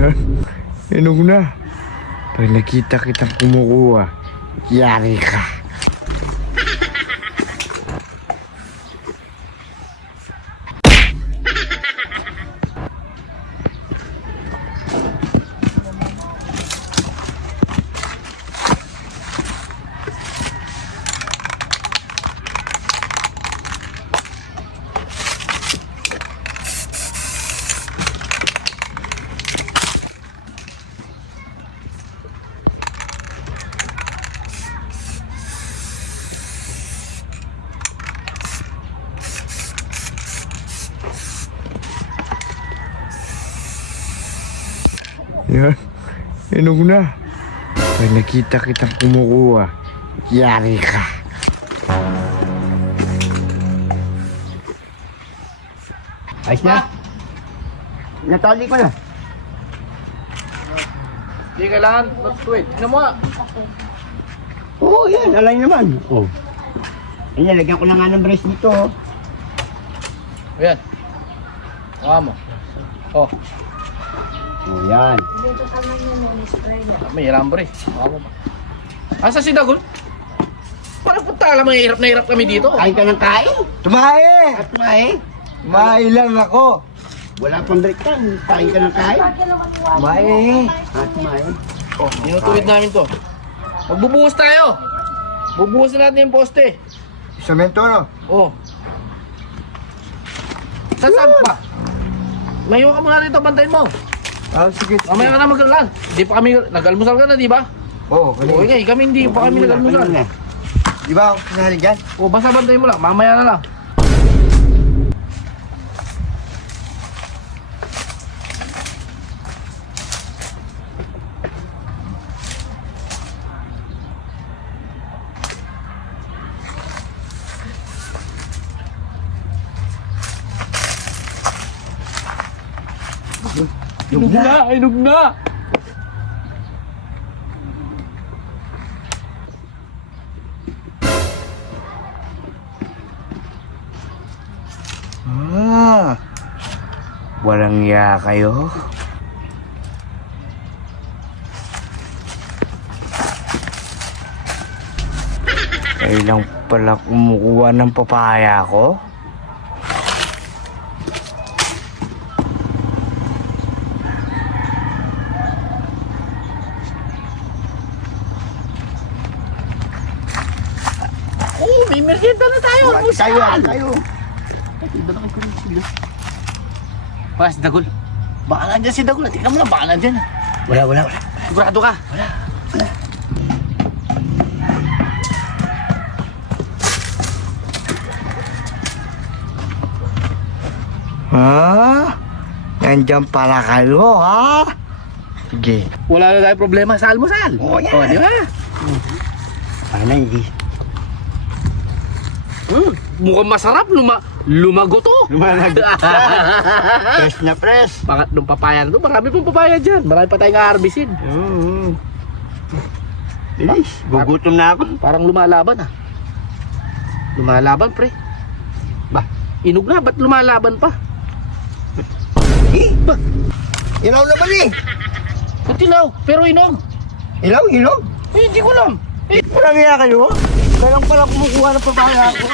Yan. Inog na. Pag nakita kitang kumukuha, yari ka. Yan. Inog na. Pag nakita kitang kumukuha, yari ka. Ayos na? Natali ko na. Hindi kailangan. Wait, ano mo nga? Oo, yan. Alay naman. Oh. Ayan, lagyan ko na nga ng brace dito. Ayan. Mukha mo. Oh, Oh, yan. may hirambre. Mukha mo ba? Asa si Dagol? Parang punta alam, hirap na hirap kami dito. Kain ka ng kain? Tumae! At kumain? Mailan ako. Wala pang break time. Kain ka ng kain? Tumae. At kumain? Oh, dinutuwid namin to. Magbubuhos tayo. Bubuhos na natin yung poste. Semento no? Oh. Saan pa? Mayo ka muna dito, bantayin mo. Ah, sige. Mamaya ka na mag-alan. Hindi pa kami, nag-almusal ka na, di ba? Oo, Oo, okay, kami hindi pa kami nag-almusal. Di ba ako sinali dyan? Oh, basta bantayin mo lang, mamaya na lang. Inog na! Inog na! Ah, walang iya kayo. Kayo lang pala kumukuha ng papaya ko? Oh, may merienda na tayo! Tayo. Pas, Dagol. Baka nandyan si Dagol. Tingnan mo lang, baka nandyan. Wala. Sigurado ka? Ha? Nandyan pala kayo, ha? Sige. Wala na tayo problema sa almusal. Oo, yan. Oh, di ba? Ano hindi? Mukhang masarap. Lumago to. Lumalag. Fresh na fresh. Pangatlong papaya na to. Marami pong papaya dyan. Marami pa tayong harvestin. Bilis. Gugutom na ako. Parang lumalaban ah. Lumalaban, pre. Ba? Inog na. Ba't lumalaban pa? Ba? Ilaw naman eh. Kutilaw. Pero inog. Ilaw. Eh, hindi ko alam. Walang iya kayo? Kaya lang pala kumukuha ng papaya ko.